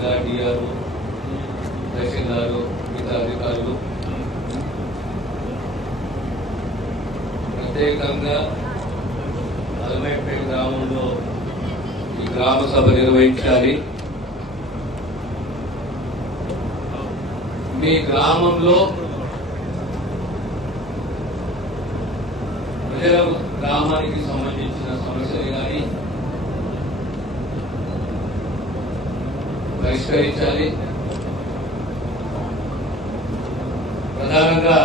జిల్లా డిఆర్ఓ, తహసీల్దారు, మిగతా అధికారులు, ప్రత్యేకంగా అలమేపేట గ్రామంలో ఈ గ్రామ సభ నిర్వహించాలి. మీ గ్రామంలో ప్రజల గ్రామానికి సంబంధించిన సమస్యలు కానీ పరిష్కరించాలి. ప్రధానంగా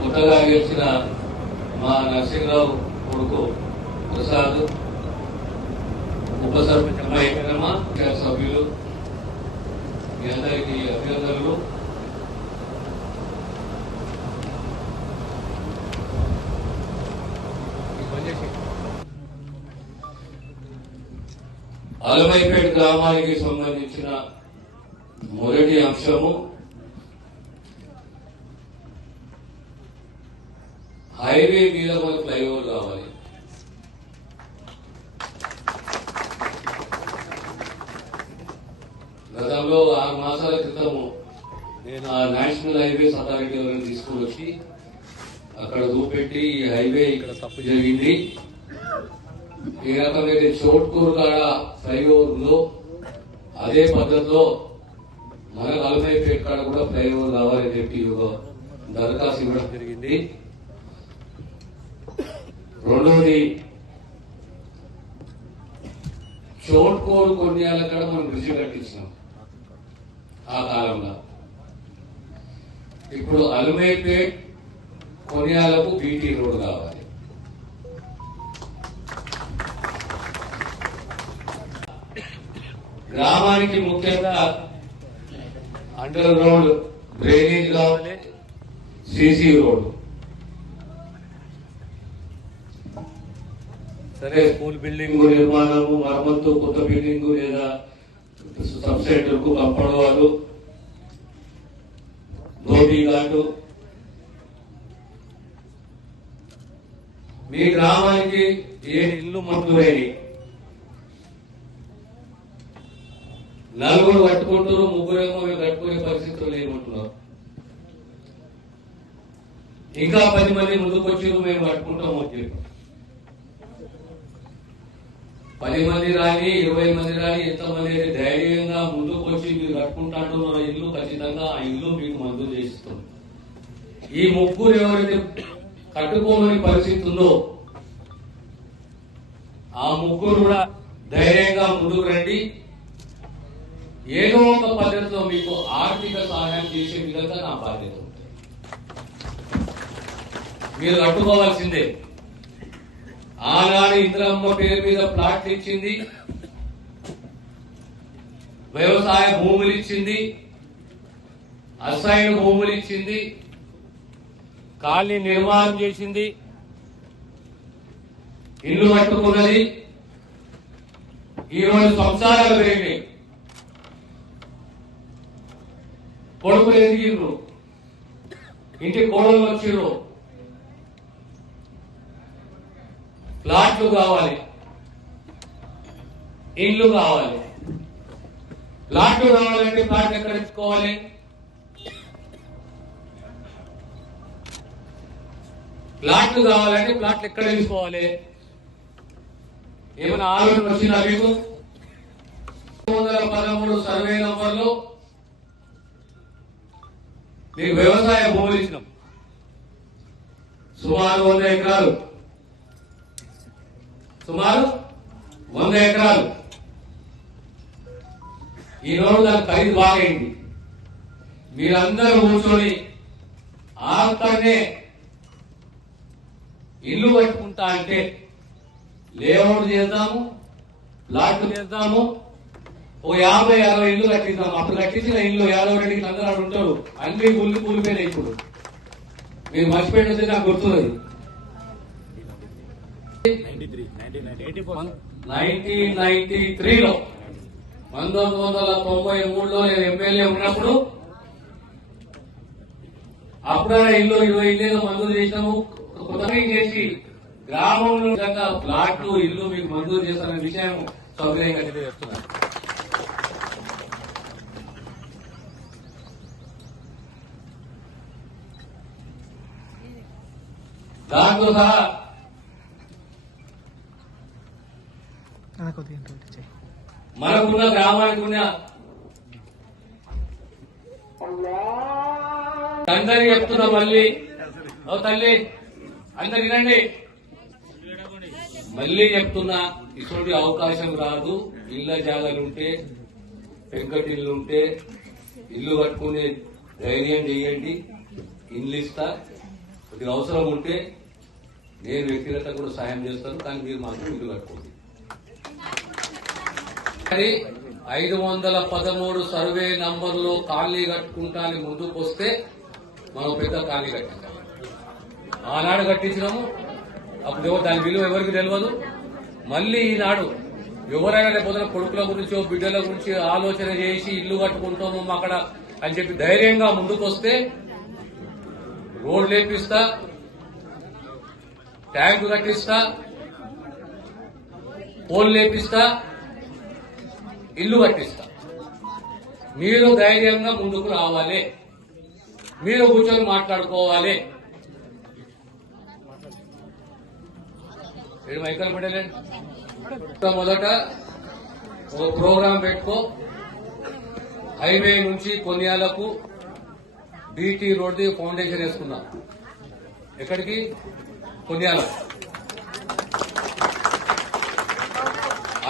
కొత్తగా గెలిచిన మా నరసింహరావు కొడుకు ప్రసాద్, ఉప సర్పంచ్ అమ్మాయికరమ్మ, సభ్యులు మీ అందరికీ అభినందనలు. అలమైపేట గ్రామానికి సంబంధించిన మొదటి అంశము హైవే మీద మనకు ఫ్లైఓవర్ కావాలి. గతంలో 6 మాసాల క్రితము నేను ఆ నేషనల్ హైవేస్ అథారిటీ ఎవరైనా తీసుకుని వచ్చి అక్కడ చూపెట్టి ఈ హైవే ఇక్కడ తప్పు జరిగింది, ఏ రకమైతే చోట్కూరు కాడ ఫ్లైఓవర్ ఉందో అదే పద్ధతిలో మన అలమైపేట కాడ కూడా ఫ్లైఓవర్ కావాలని చెప్పి దరఖాస్తు ఇవ్వడం జరిగింది. రెండోది, చోట్కూరు కొన్నేళ్ల కాడ మనం బ్రిడ్జి కట్టించినాం ఆ కాలంలో. ఇప్పుడు అలమైపేట కొన్యాలకు బీటీ రోడ్ కావాలి. గ్రామానికి ముఖ్యంగా అండర్ గ్రౌండ్ డ్రైనేజ్ కావాలి, సీసీ రోడ్. సరే, స్కూల్ బిల్డింగ్ నిర్మాణము, మరమ్మత్తు, కొత్త బిల్డింగ్ లేదా సబ్ సెంటర్ కు కంపడవాలు, ధోబీ ఘాటు. మీ గ్రామానికి ఏ ఇల్లు మంజూరైనవి? 4 కట్టుకుంటారు, 3 మేము కట్టుకునే పరిస్థితులు ఏమంటున్నారు. ఇంకా 10 మంది ముందుకు వచ్చి మేము కట్టుకుంటాం అని 10 మంది రాని, 20 మంది రాని, ఎంతమంది అయితే ధైర్యంగా ముందుకు వచ్చి మీరు కట్టుకుంటాంటున్న ఇల్లు ఖచ్చితంగా ఆ ఇల్లు మీకు మంజూరు చేస్తాం. ఈ 3 ఎవరైతే కట్టుకోమని పరిస్థితి ఉందో ఆ 3 కూడా ధైర్యంగా ముందుకు రండి. ఏదో ఒక పద్ధతిలో మీకు ఆర్థిక సహాయం చేసే విధంగా నా బాధ్యత ఉంటుంది. మీరు కట్టుకోవాల్సిందే. ఆనాడు ఇంద్రమ్మ పేరు మీద ప్లాట్లు ఇచ్చింది, వ్యవసాయ భూములు ఇచ్చింది, అసైన్ భూములు ఇచ్చింది, కాలనీ నిర్మాణం చేసింది, ఇల్లు కట్టుకున్నది. ఈరోజు సంసారాలు పెరిగినాయి, కొడుకులు ఎదిగిర్రు, ఇంటి కోడలు వచ్చిర్రు. ప్లాట్లు కావాలి, ఇండ్లు కావాలి. ప్లాట్లు కావాలంటే ప్లాట్లు ఎక్కడ ఇచ్చుకోవాలి? ప్లాట్లు కావాలంటే ప్లాట్లు ఎక్కడ తీసుకోవాలి? ఏమైనా ఆలోచన వచ్చినా మీకు? 313 సర్వే నంబర్లో మీకు వ్యవసాయ భూములు ఇచ్చినాం, సుమారు 100 ఎకరాలు. ఈరోజు దాని ఖరీదు బాగైంది. మీరందరూ కూర్చొని ఆఖరినే ఇల్లు కట్టుకుంటా అంటే లేఅవుట్ చేద్దాము, ప్లాట్లు చేద్దాము, ఓ 50-60 ఇల్లు కట్టిద్దాం. అప్పుడు కట్టించిన ఇల్లు 52 అందరూ ఉంటారు, అన్ని గుళ్ళు కూలిపోయినాయి. ఇప్పుడు మీరు మర్చిపోయినది నాకు గుర్తున్నది. 1993లో 1993లో నేను ఎమ్మెల్యే ఉన్నప్పుడు అప్పుడైనా ఇల్లు 20 ఇల్లు మంజూరు చేసినాము. కొత్తగా చేసి గ్రామంలో ప్లాట్లు, ఇల్లు మీకు మంజూరు చేస్తారనే విషయం సౌకర్యంగా తెలియజేస్తున్నారు. దాంతో సహా మనకున్న గ్రామానికి ఉన్న అందరికి చెప్తున్నా మళ్ళీ, ఓ తల్లి అందరు వినండి, మళ్ళీ చెప్తున్నా, ఇటువంటి అవకాశం రాదు. ఇళ్ల జాగాలుంటే, పెంకటిల్లుంటే ఇల్లు కట్టుకునే ధైర్యం చేయండి. ఇల్లు ఇస్తా, కొద్దిగా అవసరం ఉంటే నేను వ్యక్తిగతంగా కూడా సాయం చేస్తాను, కానీ మీరు మాత్రం ఇల్లు కట్టుకోండి. 513 సర్వే నంబర్లో కాలనీ కట్టుకుంటాని ముందుకు వస్తే మనం పెద్ద కాలనీ కట్టించాం. ఆనాడు కట్టించినాము, అప్పుడు దాని విలువ ఎవరికి తెలియదు. మళ్ళీ ఈనాడు ఎవరైనా రేపొద్దున కొడుకుల గురించో బిడ్డల గురించి ఆలోచన చేసి ఇల్లు కట్టుకుంటాము అక్కడ అని చెప్పి ధైర్యంగా ముందుకు వస్తే రోడ్లు వేపిస్తా, ట్యాంకు కట్టిస్తా, పోల్ లేపిస్తా, ఇల్లు కట్టిస్తా. మీరు ధైర్యంగా ముందుకు రావాలి, మీరు కూర్చొని మాట్లాడుకోవాలి. మైకల్ పడేలే మొదట ఒక ప్రోగ్రాం పెట్టుకో, హైవే నుంచి కొన్యాలకు బీటీ రోడ్ ఫౌండేషన్ వేసుకున్నాం. ఎక్కడికి? కొన్యాల.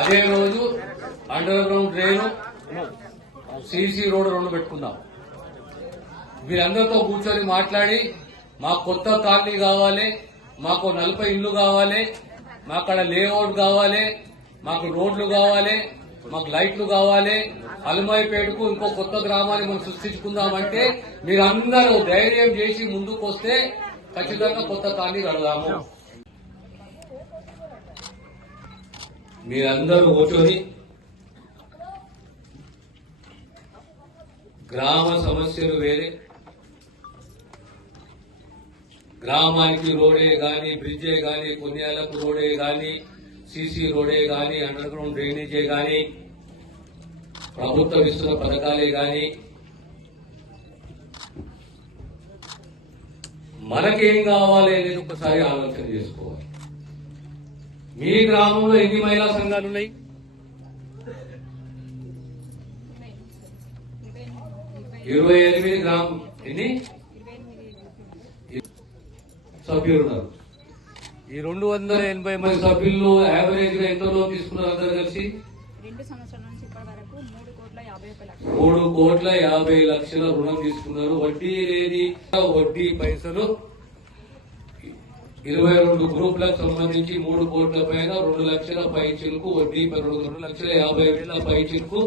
అదే రోజు under ground drain, CC road 2 పెట్టుకున్నాం. వీరందరితో కూర్చొని మాట్లాడి మాకు కొత్త కాలనీ కావాలి, మాకు 40 ఇళ్లు కావాలి, మాకు అక్కడ లేఅవుట్ కావాలి, మాకు రోడ్లు కావాలి, మాకు లైట్లు కావాలి, అలమాయిపేటకు ఇంకో కొత్త గ్రామాన్ని మనం సృష్టించుకుందామంటే మీరందరూ ధైర్యం చేసి ముందుకు వస్తే ఖచ్చితంగా కొత్త కాలనీ కడదాము. మీరందరూ కూర్చొని గ్రామ సమస్యలు వేరే, గ్రామానికి రోడే గాని, బ్రిడ్జే గాని, కొన్యాలకు రోడే గాని, సీసీ రోడే గాని, అండర్ గ్రౌండ్ డ్రైనేజే గాని, ప్రభుత్వం ఇస్తున్న పథకాలే గాని, మనకేం కావాలి అనేది ఒకసారి ఆలోచన చేసుకోవాలి. మీ గ్రామంలో ఎన్ని మహిళా సంఘాలు ఉన్నాయి? 28 గ్రామం. ఎన్ని సభ్యులు ఉన్నారు? ఈ 280 మంది సభ్యులు యావరేజ్ గా ఎంత లోన్ తీసుకున్నారు అందరు కలిసి? 2 సంవత్సరాల నుంచి ఇప్పటి వరకు 3,50,00,000 రుణం తీసుకున్నారు. వడ్డీ లేని వడ్డీ పైసలు 22 గ్రూపులకు సంబంధించి 3 కోట్ల పైన 2 లక్షల పై చిలుకు వడ్డీ, 2,50,000 పై చిలుకు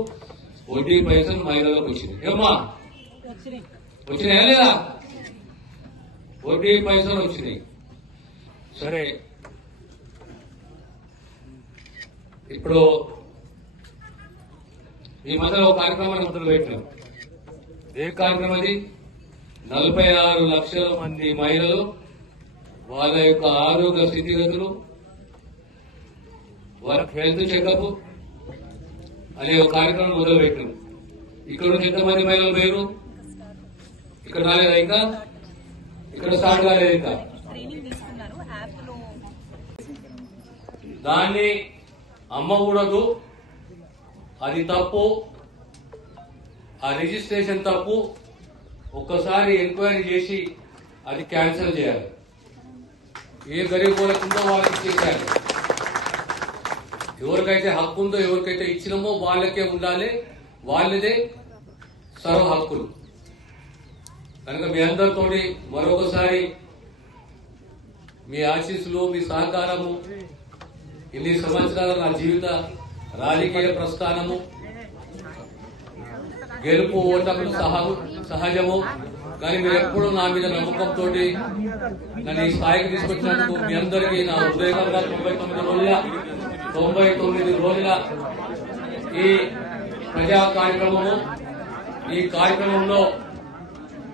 వడ్డీ పైసలు మహిళలకు వచ్చింది. ఏమా వచ్చినాయా లేదా? వడ్డీ పైసలు వచ్చినాయి. సరే, ఇప్పుడు ఈ మధ్యలో ఒక కార్యక్రమాన్ని మొదలు పెట్టినాం. ఏ కార్యక్రమం అది? 46 లక్షల మంది మహిళలు వాళ్ళ యొక్క ఆరోగ్య స్థితిగతులు, వాళ్ళకి హెల్త్ చెకప్ అనే ఒక కార్యక్రమం మొదలు పెట్టినాం. ఇక్కడ నుంచి ఎంతమంది మహిళలు వేరు? ఇక్కడ రాలేదా? ఇంకా ఇక్కడ స్టార్ట్ కాలేదు. ఇంకా దాన్ని అమ్మకూడదు, అది తప్పు, ఆ రిజిస్ట్రేషన్ తప్పు. ఒక్కసారి ఎంక్వైరీ చేసి అది క్యాన్సిల్ చేయాలి. ఏ గరీబ్ వాళ్ళకుందో వాళ్ళకి ఇచ్చేయాలి. ఎవరికైతే హక్కు ఉందో, ఎవరికైతే ఇచ్చినామో వాళ్ళకే ఉండాలి, వాళ్ళదే సర్వ హక్కులు. కనుక మీ అందరితోటి మరొకసారి మీ ఆశీస్సులు, మీ సహకారము, ఇన్ని సంవత్సరాల నా జీవిత రాజకీయ ప్రస్థానము, గెలుపు ఓటములు సహజము. కానీ మీరు ఎప్పుడు నా మీద నమ్మకంతో నన్ను ఈ స్థాయికి తీసుకొచ్చినందుకు మీ అందరికీ నా హృదయపూర్వకంగా 99 రోజుల ఈ ప్రజా కార్యక్రమము, ఈ కార్యక్రమంలో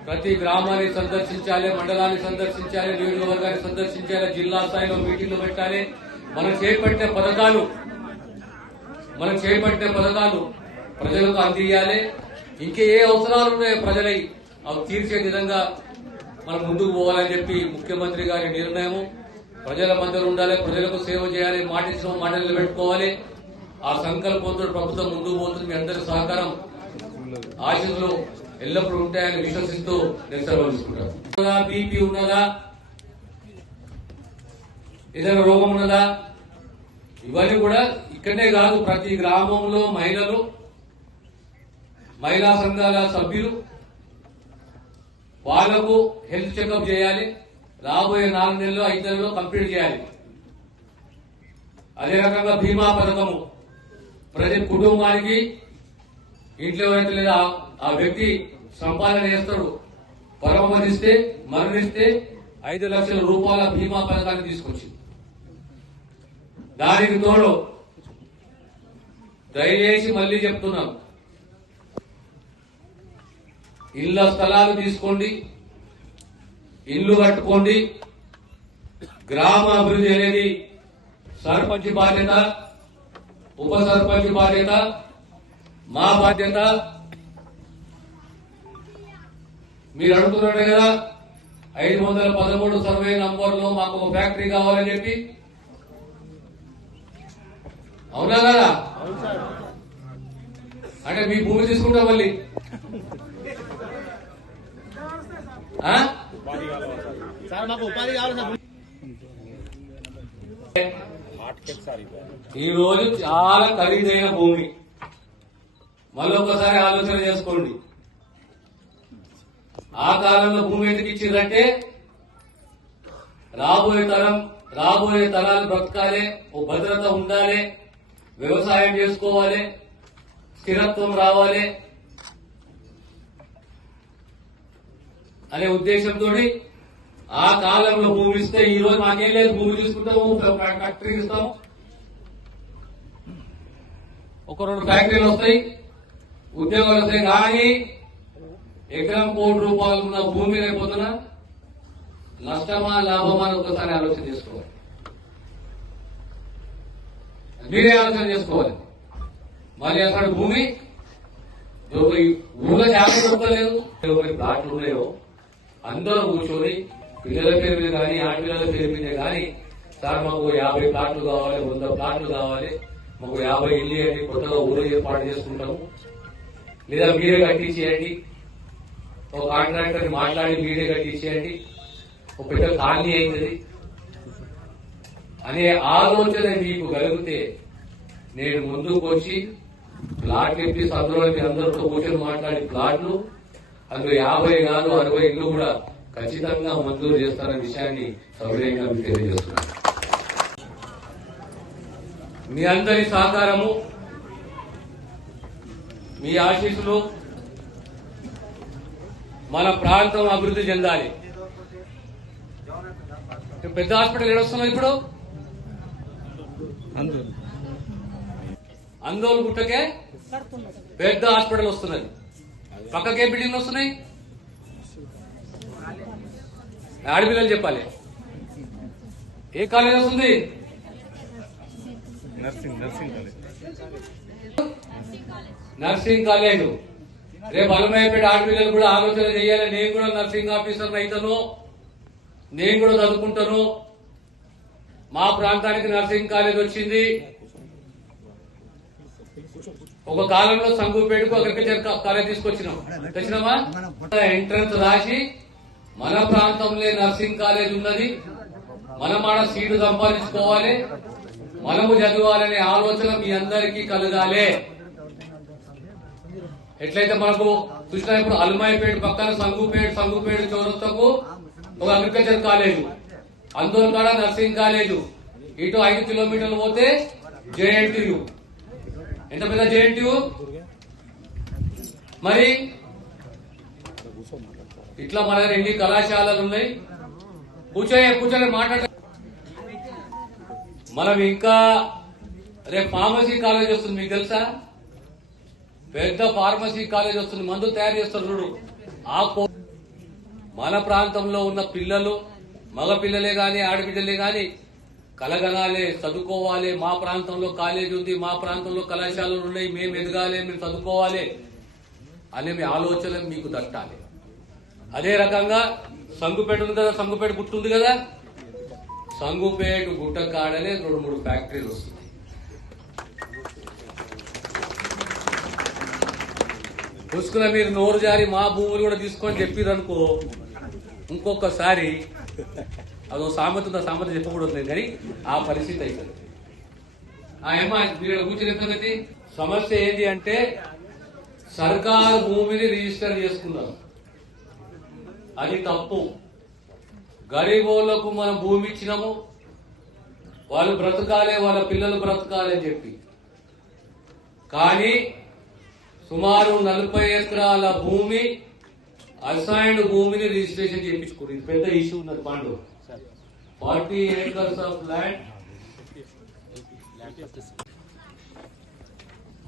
ప్రతి గ్రామాన్ని సందర్శించాలి, మండలాన్ని సందర్శించాలి, నియోజకవర్గాన్ని సందర్శించాలి, జిల్లా స్థాయిలో మీటింగ్లు పెట్టాలి. మనం చేపట్టిన పథకాలు ప్రజలకు అందియాలి. ఇంకే ఏ అవసరాలు ఉన్నాయో ప్రజలై అవి తీర్చే విధంగా మనం ముందుకు పోవాలని చెప్పి ముఖ్యమంత్రి గారి నిర్ణయము. ప్రజల మధ్యలో ఉండాలి, ప్రజలకు సేవ చేయాలి, మాటించడం మాట నిలబెట్టుకోవాలి. ఆ సంకల్పంతో ప్రభుత్వం ముందుకు పోతుంది. మీ అందరి సహకారం ఆశీస్సులు ఎల్లప్పుడూ ఉంటాయని విశ్వసిస్తూ నేను సెలవు తీసుకుంటాను. బీపీ ఉన్నదా, ఏదైనా రోగం ఉన్నదా, ఇవన్నీ కూడా ఇక్కడనే కాదు, ప్రతి గ్రామంలో మహిళా సంఘాల సభ్యులు వాళ్లకు హెల్త్ చెకప్ చేయాలి. రాబోయే 4 నెలల్లో 5 నెలల్లో కంప్లీట్ చేయాలి. అదే రకంగా బీమా పథకము ప్రతి కుటుంబానికి ఇంట్లో ఎవరైతే లేదా ఆ వ్యక్తి సంపాదన చేస్తాడు, పరమపదిస్తే మరణిస్తే 5 లక్షల రూపాయల బీమా పథకాన్ని తీసుకొచ్చింది. దానికి తోడు దయచేసి మళ్లీ చెప్తున్నాం, ఇళ్ల స్థలాలు తీసుకోండి, ఇల్లు కట్టుకోండి. గ్రామ అభివృద్ధి అనేది సర్పంచ్ బాధ్యత, ఉప సర్పంచ్ బాధ్యత, మా బాధ్యత. మీరు అడుగుతున్నట్టే కదా 513 సర్వే నంబర్లో మాకు ఒక ఫ్యాక్టరీ కావాలని చెప్పి, అవునా కదా? అంటే మీ భూమి తీసుకుంటా మళ్ళీ ఈ రోజు చాలా ఖరీదైన భూమి. మళ్ళొకసారి ఆలోచన చేసుకోండి. ఆ కాలంలో భూమి ఎందుకు ఇచ్చిందంటే రాబోయే తరాలు బ్రతకాలి, ఓ భద్రత ఉండాలి, వ్యవసాయం చేసుకోవాలి, స్థిరత్వం రావాలి అనే ఉద్దేశంతో ఆ కాలంలో భూమి ఇస్తే ఈ రోజు మాకేం లేదు, భూమి తీసుకుంటాము, ఫ్యాక్టరీ ఇస్తాము, ఒక 2 ఫ్యాక్టరీలు వస్తాయి, ఉద్యోగాలు వస్తాయి. కానీ ఎకరం ₹1,00,00,000 ఉన్న భూమి రేపొద్దున నష్టమా లాభమా అని ఒకసారి ఆలోచన చేసుకోవాలి. మీరే ఆలోచన చేసుకోవాలి. మరి అసలు భూమి ఊళ్ళో జాగ్రత్త లేదు, ప్లాట్లు ఉన్నాయో అందరూ కూర్చొని పిల్లల పేరు మీద కానీ ఆడపిల్లల పేరు మీద కానీ, సార్ మాకు 50 ప్లాట్లు కావాలి, 100 ప్లాట్లు కావాలి, మాకు 50 ఇల్లు ఇవ్వండి, కొత్తగా ఊరు ఏర్పాటు చేసుకుంటాము, లేదా మీరే కట్టించేయండి, ఒక కాంట్రాక్టర్ మాట్లాడి మీరే కట్టించేయండి, ఒక పెద్ద కాలనీ అవుతుంది అనే ఆలోచన మీకు కలిగితే నేను ముందుకు వచ్చి ప్లాట్లు ఇప్పి అందులో మీ అందరితో కూర్చొని మాట్లాడి ప్లాట్లు అందులో 50 కాదు 60 ఇల్లు కూడా ఖచ్చితంగా మంజూరు చేస్తారనే విషయాన్ని సౌకర్యంగా మీకు తెలియజేస్తున్నాను. మీ అందరి సహకారము, మీ ఆశీస్సులు మన ప్రాంతం అభివృద్ధి చెందాలి. పెద్ద హాస్పిటల్ ఏడొస్తున్నది ఇప్పుడు అందోలు గుట్టకే పెద్ద హాస్పిటల్ వస్తున్నది. పక్కకే బిల్డింగ్లు వస్తున్నాయి. ఆడపిల్లలు చెప్పాలి ఏ కాలేజ్ వస్తుంది? Nursing college. రేపు అలమయ్యపేట ఆడపిల్లలు కూడా ఆలోచన చేయాలి, నేను కూడా నర్సింగ్ ఆఫీసర్ అవుతాను, నేను కూడా చదువుకుంటాను, మా ప్రాంతానికి నర్సింగ్ కాలేజ్ వచ్చింది. ఒక కాలంలో సంగూపేటకు అగ్రికల్చర్ కాలేజ్ తెచ్చినామా? ఎంట్రన్స్ రాసి మన ప్రాంతంలో నర్సింగ్ కాలేజ్ ఉన్నది, మనం ఆడ సీటు సంపాదించుకోవాలి, మనము చదవాలనే ఆలోచన మీ అందరికీ కలగాలి. ఎట్లయితే మనకు చూసినా ఇప్పుడు అల్మాయిపేట పక్కన సంగూపేట చౌరస్తకు ఒక అగ్రికల్చర్ కాలేజ్, అందరూ కూడా నర్సింగ్ కాలేజ్, ఇటు 5 కిలోమీటర్లు పోతే జేఎన్టీయు. ఎంత పెద్ద జేఎన్టీయు! మరి ఇట్లా మన 2 కళాశాలలు ఉన్నాయి. కూర్చొని మాట్లాడ. మనం ఇంకా రేపు ఫార్మసీ కాలేజ్ వస్తుంది, మీకు తెలుసా? పెద్ద ఫార్మసీ కాలేజ్ వస్తుంది, మందు తయారు చేస్తారు చూడు. మన ప్రాంతంలో ఉన్న పిల్లలు, మగ పిల్లలే గాని ఆడబిడ్డలే గాని కలగనాలే, చదువుకోవాలి. మా ప్రాంతంలో కాలేజ్ ఉంది, మా ప్రాంతంలో కళాశాలలు ఉన్నాయి, మేము ఎదగాలి, మేము చదువుకోవాలి అనే మీ ఆలోచన మీకు దట్టాలి. అదే రకంగా సంగుపేట ఉంది కదా, సంగుపేట గుర్తుంది కదా, సంగుపేట గుట్ట కాడనే 2-3 ఫ్యాక్టరీలు వస్తున్నాయి. పుష్కల మీరు నోరు జారి మా భూములు కూడా తీసుకొని చెప్పిరనుకో, ఇంకొకసారి అదో సామెత చెప్పకూడదు కానీ ఆ పరిస్థితి అవుతుంది. మీరు కూర్చుని సమస్య ఏంటి అంటే సర్కారు భూమిని రిజిస్టర్ చేసుకున్నారు, అది తప్పు. గరీబోళ్లకు మనం భూమి ఇచ్చినాము, వాళ్ళు బ్రతకాలే, వాళ్ళ పిల్లలు బ్రతకాలి అని చెప్పి. కానీ సుమారు 40 ఎకరాల భూమి అసైన్డ్ భూమిని రిజిస్ట్రేషన్ చేయించుకోరు. ఇది పెద్ద ఇష్యూ ఉన్నది. పండు 40 acres ఆఫ్ ల్యాండ్.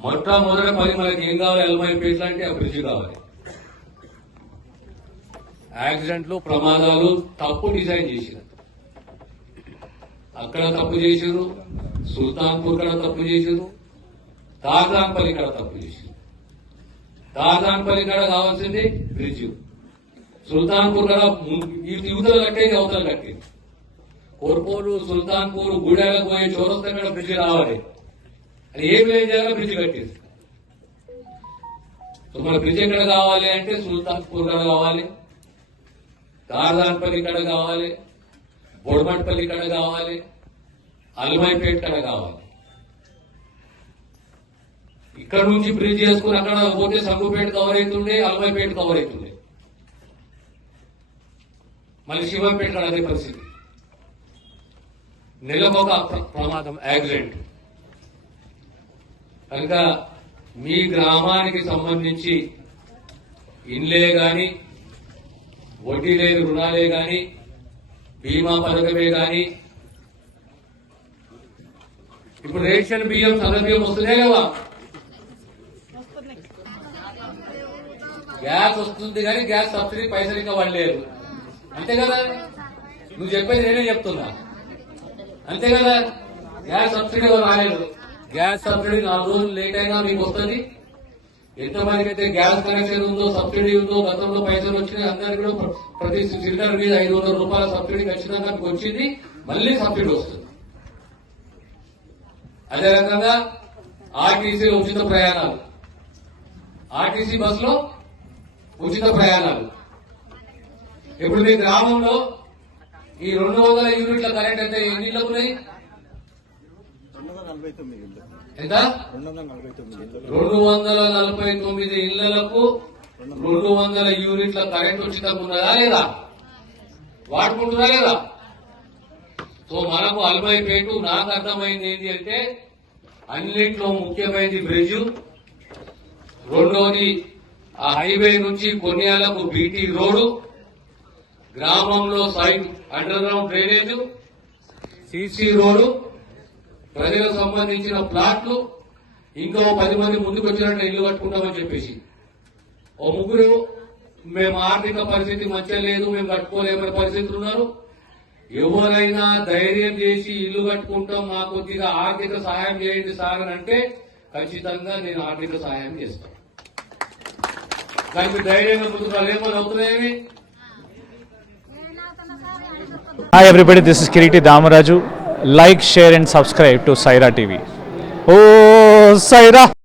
మొట్టమొదటి పని మనకి ఏం కావాలి? ఎల్మైపేట అంటే ఆ బ్రిడ్జ్ కావాలి. యాక్సిడెంట్లు, ప్రమాదాలు, తప్పు డిజైన్ చేసినారు. అక్కడ తప్పు చేసారు, సుల్తాన్పూర్ కడ తప్పు చేసారు, తాజాన్పల్లి కడ తప్పు చేసారు. తాజాన్పల్లి కడ కావాల్సింది బ్రిడ్జ్, సుల్తాన్పూర్ కడ యువతలు కట్టేది, అవతలు కట్టేది. కోర్పోలు, సుల్తాన్పూర్, గూడెలకు పోయే చౌరస్తా కడ బ్రిడ్జ్ రావాలి. అది ఏ విలేజ్ చేయాలో బ్రిడ్జ్ కట్టేది. మన బ్రిడ్జ్ ఎక్కడ కావాలి అంటే సుల్తాన్పూర్ కడ కావాలి, తాజాన్పల్లి కడ కావాలి, బొడమట్పల్లి కడ కావాలి, అల్మైపేట కడ కావాలి. ఇక్కడ నుంచి బ్రిడ్జ్ చేసుకుని అక్కడ పోతే సంగుపేట కవర్ అవుతుండే, అల్మైపేట కవర్ అవుతుండే. మళ్ళీ శివంపేట కడ అదే పరిస్థితి. నెలకొక ప్రమాదం, యాక్సిడెంట్. కనుక మీ గ్రామానికి సంబంధించి ఇండ్లే గాని, వడ్డీ లేని రుణాలే గాని, బీమా పథకమే గాని, ఇప్పుడు రేషన్ బియ్యం, సన్న బియ్యం వస్తున్నాయి కదా. గ్యాస్ వస్తుంది కానీ గ్యాస్ సబ్సిడీ పైసలు ఇంకా పడలేదు. అంతే కదా? నువ్వు చెప్పేది నేనే చెప్తున్నా, అంతే కదా? గ్యాస్ సబ్సిడీ రాలేదు. గ్యాస్ సబ్సిడీ 4 రోజులు లేట్ అయినా మీకు వస్తుంది. ఎంతమందికి అయితే గ్యాస్ కనెక్షన్ ఉందో, సబ్సిడీ ఉందో, గతంలో పైసలు వచ్చినాయి, అందరికి కూడా ప్రతి సిలిండర్ మీద 500 రూపాయల సబ్సిడీ ఖచ్చితంగా మీకు వచ్చింది. మళ్లీ సబ్సిడీ వస్తుంది. అదే రకంగా ఆర్టీసీలో ఉచిత ప్రయాణాలు, ఆర్టీసీ బస్సులో ఉచిత ప్రయాణాలు. ఇప్పుడు మీ గ్రామంలో ఈ 200 యూనిట్ల కరెంట్ అయితే ఎన్ని ఇళ్లకు ఉన్నాయి? ఎంత? 249 ఇళ్లకు 200 యూనిట్ల కరెంట్ ఉచితంగా ఉన్నదా లేదా? వాడుకుంటున్నా లేదా? సో మనకు అల్మైపేట, నాకు అర్థమైంది ఏంటి అంటే అన్నింటిలో ముఖ్యమైనది బ్రిడ్జ్, రెండోది ఆ హైవే నుంచి కొన్యాలకు బీటీ రోడ్డు, గ్రామంలో side under ground drainage, CC road, ప్రజలకు సంబంధించిన ప్లాట్లు, ఇంకో 10 మంది ముందుకు వచ్చినట్టు ఇల్లు కట్టుకుంటామని చెప్పేసి. ఓ ముగ్గురు మేము ఆర్థిక పరిస్థితి మంచిగా లేదు, మేము కట్టుకోలేమనే పరిస్థితులు ఉన్నారు. ఎవరైనా ధైర్యం చేసి ఇల్లు కట్టుకుంటాం, మా కొద్దిగా ఆర్థిక సహాయం చేయండి సార్ అని అంటే ఖచ్చితంగా నేను ఆర్థిక సహాయం చేస్తాను. దానికి ధైర్యంగా ముందుకు ఏమని అవుతున్నాయని. Hi everybody, this is Kiriti Damaraju. Like, share and subscribe to Saira TV. Oh, Saira!